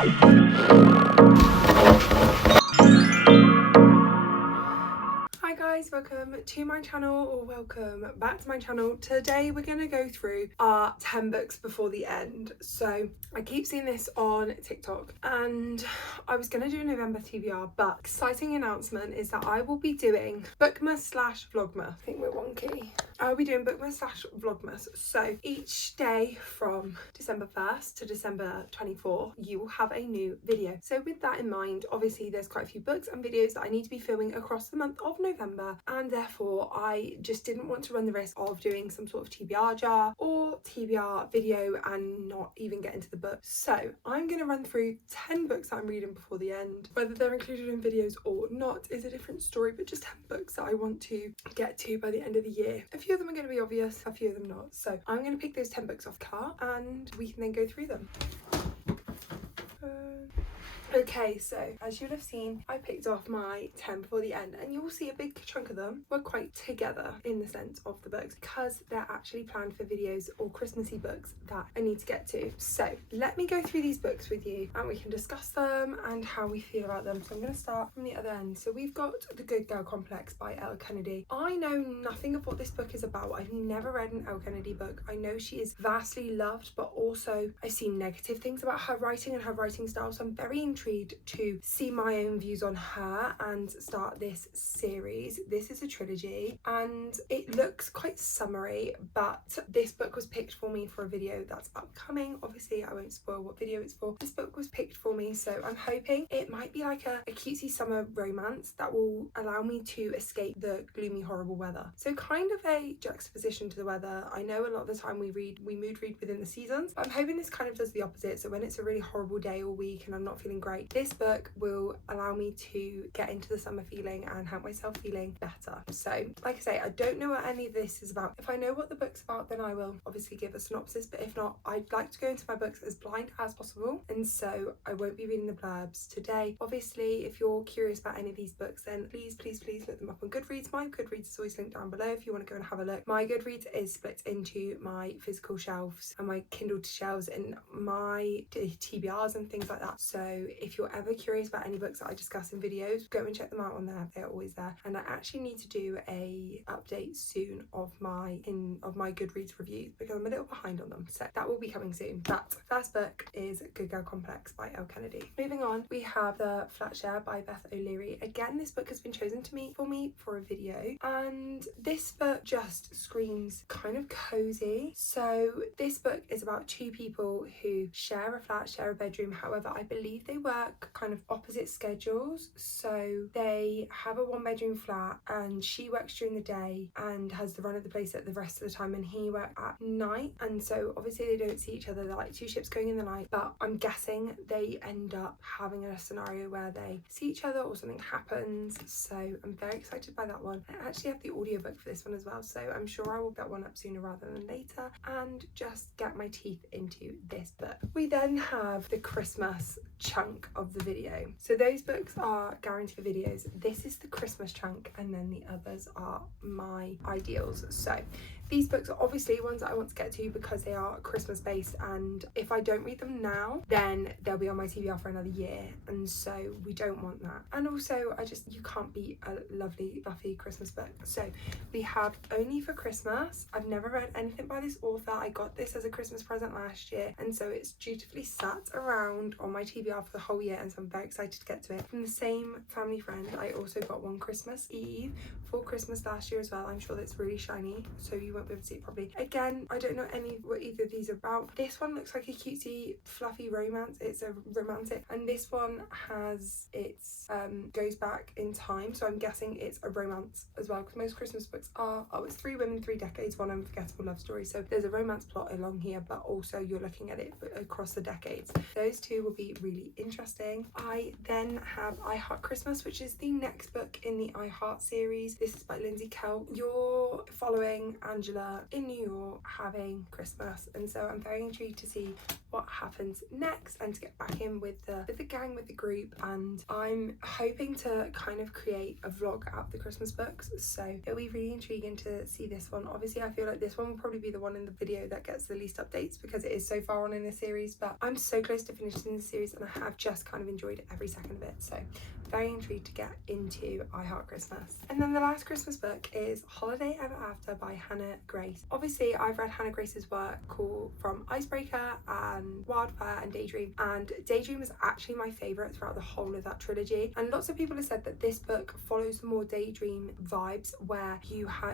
Hi guys, welcome to my channel, or welcome back to my channel. Today we're going to go through our 10 books before the end. So I keep seeing this on TikTok and I was going to do a November TBR, but exciting announcement is that I will be doing Bookmas / Vlogmas. I think we're wonky. I'll be doing Bookmas / Vlogmas. So each day from December 1st to December 24th, you will have a new video. So with that in mind, obviously there's quite a few books and videos that I need to be filming across the month of November, and therefore I just didn't want to run the risk of doing some sort of TBR jar or TBR video and not even get into the book. So I'm going to run through 10 books that I'm reading before the end. Whether they're included in videos or not is a different story, but just 10 books that I want to get to by the end of the year. A few of them are going to be obvious, a few of them not. So I'm going to pick those 10 books off cart and we can then go through them. Okay, so as you'll have seen, I picked off my 10 before the end, and you will see a big chunk of them were quite together in the sense of the books because they're actually planned for videos or Christmassy books that I need to get to. So let me go through these books with you and we can discuss them and how we feel about them. So I'm going to start from the other end. So we've got The Good Girl Complex by Elle Kennedy. I know nothing of what this book is about. I've never read an Elle Kennedy book. I know she is vastly loved, but also I've seen negative things about her writing and her writing style. So I'm very intrigued to see my own views on her and start this series. This is a trilogy and it looks quite summery, but this book was picked for me for a video that's upcoming. Obviously I won't spoil what video it's for. This book was picked for me, so I'm hoping it might be like a cutesy summer romance that will allow me to escape the gloomy, horrible weather. So kind of a juxtaposition to the weather. I know a lot of the time we mood read within the seasons, but I'm hoping this kind of does the opposite. So when it's a really horrible day or week and I'm not feeling great, this book will allow me to get into the summer feeling and have myself feeling better. So like I say, I don't know what any of this is about. If I know what the book's about, then I will obviously give a synopsis, but if not, I'd like to go into my books as blind as possible, and so I won't be reading the blurbs today. Obviously if you're curious about any of these books, then please look them up on Goodreads. My Goodreads is always linked down below if you want to go and have a look. My Goodreads is split into my physical shelves and my Kindle shelves and my TBRs and things like that. So if you're ever curious about any books that I discuss in videos, go and check them out on there. They're always there. And I actually need to do a update soon of my Goodreads reviews because I'm a little behind on them, so that will be coming soon. But first book is Good Girl Complex by Elle Kennedy. Moving on, we have The Flat Share by Beth O'Leary. Again, this book has been chosen for me for a video, and this book just screams kind of cozy. So this book is about two people who share a flat, share a bedroom. However, I believe they work kind of opposite schedules. So they have a 1-bedroom flat and she works during the day and has the run of the place at the rest of the time, and he works at night, and so obviously they don't see each other. They're like two ships going in the night, but I'm guessing they end up having a scenario where they see each other or something happens. So I'm very excited by that one. I actually have the audiobook for this one as well, so I'm sure I will get one up sooner rather than later and just get my teeth into this book. We then have the Christmas chunk of the video. So those books are guaranteed for videos. This is the Christmas chunk, and then the others are my ideals. So these books are obviously ones that I want to get to because they are Christmas based, and if I don't read them now, then they'll be on my TBR for another year, and so we don't want that. And also you can't beat a lovely fluffy Christmas book. So we have Only for Christmas. I've never read anything by this author. I got this as a Christmas present last year, and so it's dutifully sat around on my TBR for the whole year, and so I'm very excited to get to it. From the same family friend, I also got One Christmas Eve for Christmas last year as well. I'm sure that's really shiny, so you won't be able to see it properly. Again, I don't know what either of these are about. This one looks like a cutesy fluffy romance. It's a romantic, and this one has goes back in time, so I'm guessing it's a romance as well, because most Christmas books are it's 3 women, 3 decades, one unforgettable love story. So there's a romance plot along here, but also you're looking at it across the decades. Those two will be really interesting. I then have I Heart Christmas, which is the next book in the I Heart series. This is by Lindsay Kelk. You're following Angie Angela in New York having Christmas, and so I'm very intrigued to see what happens next and to get back in with the gang, with the group. And I'm hoping to kind of create a vlog out of the Christmas books, so it'll be really intriguing to see this one. Obviously I feel like this one will probably be the one in the video that gets the least updates because it is so far on in the series, but I'm so close to finishing the series and I have just kind of enjoyed every second of it, so very intrigued to get into I Heart Christmas. And then the last Christmas book is Holiday Ever After by Hannah Grace. Obviously I've read Hannah Grace's work from Icebreaker and Wildfire and Daydream, and Daydream was actually my favourite throughout the whole of that trilogy, and lots of people have said that this book follows the more Daydream vibes, where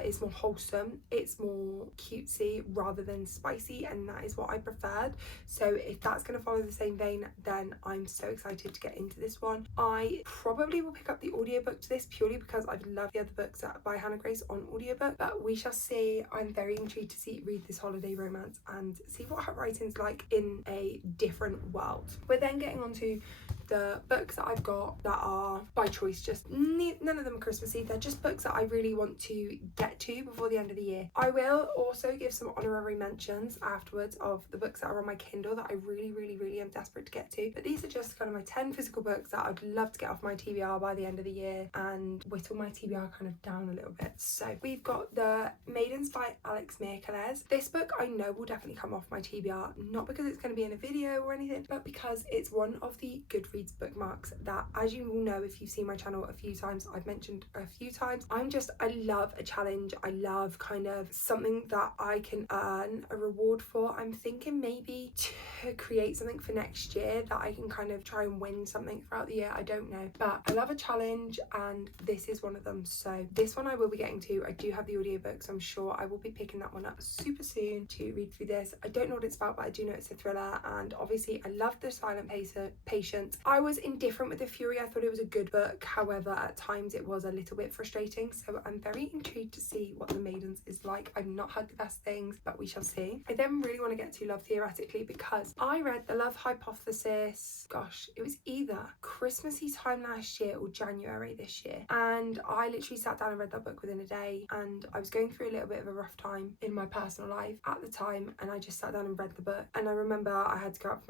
it's more wholesome, it's more cutesy rather than spicy, and that is what I preferred. So if that's going to follow the same vein, then I'm so excited to get into this one. I probably will pick up the audiobook to this purely because I've loved the other books by Hannah Grace on audiobook, but we shall see. I'm very intrigued to read this holiday romance and see what her writing's like in a different world. We're then getting on to the books that I've got that are by choice, just none of them are Christmassy. They're just books that I really want to get to before the end of the year. I will also give some honorary mentions afterwards of the books that are on my Kindle that I really am desperate to get to, but these are just kind of my 10 physical books that I'd love to get off my TBR by the end of the year and whittle my TBR kind of down a little bit. So we've got The Maidens by Alex Mirkeles. This book I know will definitely come off my TBR, not because it's going to be in a video or anything, but because it's one of the Goodreads bookmarks that, as you will know if you've seen my channel a few times, I've mentioned a few times, I love a challenge. I love kind of something that I can earn a reward for. I'm thinking maybe to create something for next year that I can kind of try and win something throughout the year. I don't know, but I love a challenge and this is one of them. So this one I will be getting to. I do have the audiobook, so I'm sure I will be picking that one up super soon to read through this. I don't know what it's about, but I do know it's a thriller, and obviously I love The Silent Patient. I was indifferent with The Fury. I thought it was a good book, however at times it was a little bit frustrating, so I'm very intrigued to see what The Maidens is like. I've not heard the best things, but we shall see. I then really want to get to Love Theoretically because I read The Love Hypothesis, gosh, it was either Christmassy time last year or January this year, and I literally sat down and read that book within a day, and I was going through a little bit of a rough time in my personal life at the time, and I just sat down and read the book. And I remember I had to go out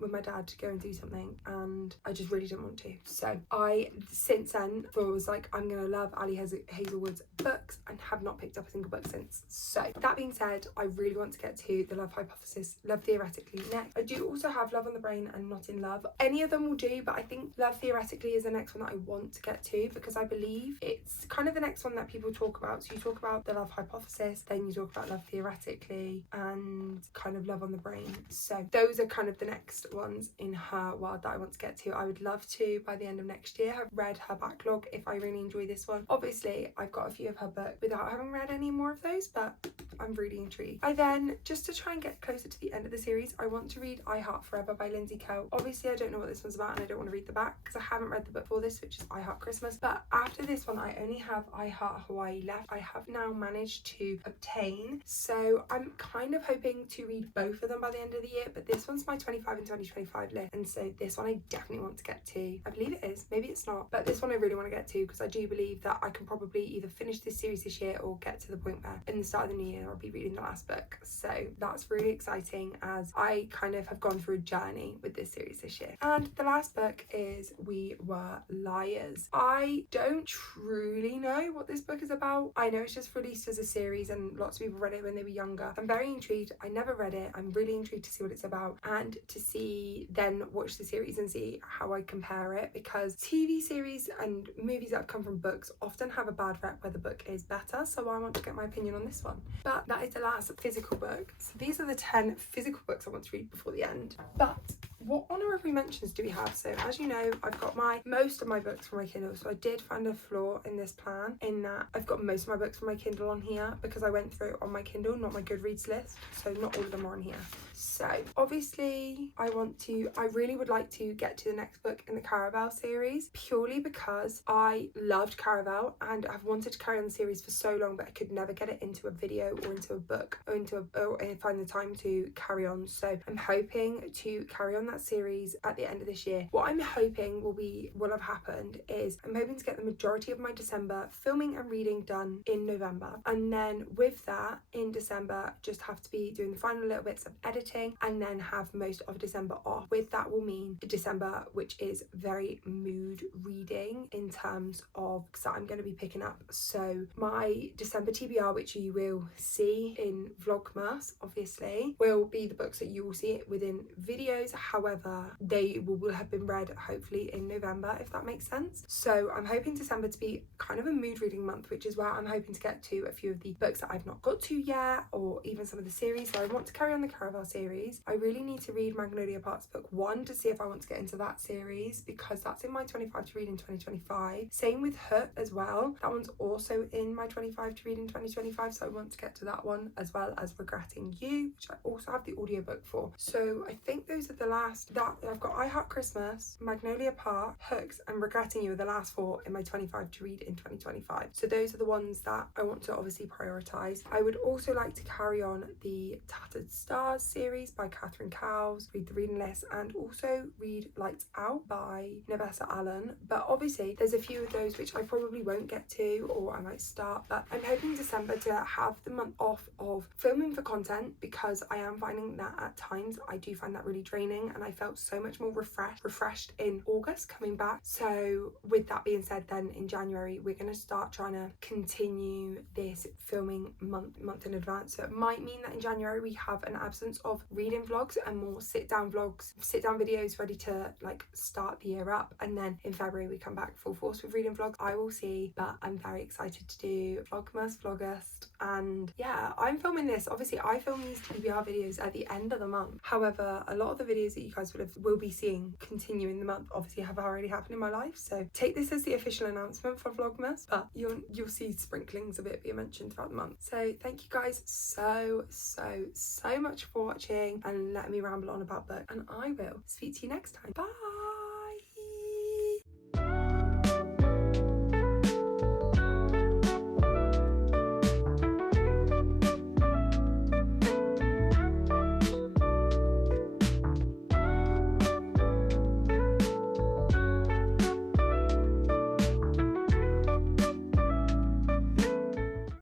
with my dad to go and do something, and I just really didn't want to. So I since then was like, I'm gonna love Ali Hazelwood's books, and have not picked up a single book since. So that being said, I really want to get to The Love Hypothesis, Love Theoretically next. I do also have Love on the Brain and Not in Love. Any of them will do, but I think Love Theoretically is the next one that I want to get to because I believe it's kind of the next one that people talk about. So you talk about The Love Hypothesis, then you talk about Love Theoretically, and kind of Love on the Brain. So those are kind of the next ones in her world that I want to get to. I would love to, by the end of next year, have read her backlog if I really enjoy this one. Obviously I've got a few of her books without having read any more of those, but I'm really intrigued. I then, just to try and get closer to the end of the series, I want to read I Heart Forever by Lindsay Coe. Obviously I don't know what this one's about and I don't want to read the back because I haven't read the book for this, which is I Heart Christmas, but after this one I only have I Heart Hawaii left. I have now managed to obtain, so I'm kind of hoping to read both of them by the end of the year, but this one's my 25 and 2025 list, and so this one I definitely want to get to. I believe it is, maybe it's not, but this one I really want to get to because I do believe that I can probably either finish this series this year or get to the point where in the start of the new year I'll be reading the last book. So that's really exciting as I kind of have gone through a journey with this series this year. And the last book is We Were Liars. I don't truly know what this book is about. I know it's just released as a series and lots of people read it when they were younger. I'm very intrigued. I never read it. I'm really intrigued to see what it's about and to see, then watch the series and see how I compare it, because TV series and movies that have come from books often have a bad rep where the book is better, so I want to get my opinion on this one. But that is the last physical book. So these are the 10 physical books I want to read before the end. But what honorary mentions do we have? So as you know, I've got most of my books from my Kindle, so I did find a flaw in this plan in that I've got most of my books from my Kindle on here because I went through on my Kindle, not my Goodreads list, so not all of them are on here. So obviously I really would like to get to the next book in the Caraval series, purely because I loved Caraval and I've wanted to carry on the series for so long, but I could never get it into a video or into a book or find the time to carry on. So I'm hoping to carry on that series at the end of this year. What I'm hoping will have happened is I'm hoping to get the majority of my December filming and reading done in November, and then with that in December just have to be doing the final little bits of editing, and then have most of December off. With that will mean December, which is very mood reading in terms of that I'm going to be picking up. So my December TBR, which you will see in Vlogmas obviously, will be the books that you will see within videos. However, they will have been read hopefully in November, if that makes sense. So I'm hoping December to be kind of a mood reading month, which is where I'm hoping to get to a few of the books that I've not got to yet, or even some of the series. So I want to carry on the Caraval series. I really need to read Magnolia Parks book 1 to see if I want to get into that series, because that's in my 25 to read in 2025. Same with Hook as well. That one's also in my 25 to read in 2025, so I want to get to that one, as well as Regretting You, which I also have the audiobook for. So I think those are the last that I've got. I Heart Christmas, Magnolia Park, Hooks, and Regretting You are the last 4 in my 25 to read in 2025. So those are the ones that I want to obviously prioritize. I would also like to carry on the Tattered Stars series by Catherine Cowles, read the reading list, and also read Lights Out by Nevessa Allen. But obviously there's a few of those which I probably won't get to, or I might start, but I'm hoping December to have the month off of filming for content, because I am finding that at times I do find that really draining, and I felt so much more refreshed in August coming back. So with that being said, then in January we're going to start trying to continue this filming month in advance. So it might mean that in January we have an absence of reading vlogs and more sit down videos ready to like start the year up, and then in February we come back full force with reading vlogs. I will see, but I'm very excited to do Vlogust. And yeah, I'm filming this. Obviously I film these TBR videos at the end of the month. However, a lot of the videos that you guys will be seeing continue in the month obviously have already happened in my life, so take this as the official announcement for Vlogmas, but you'll see sprinklings of it being mentioned throughout the month. So thank you guys so much for watching and letting me ramble on about books, and I will speak to you next time. Bye.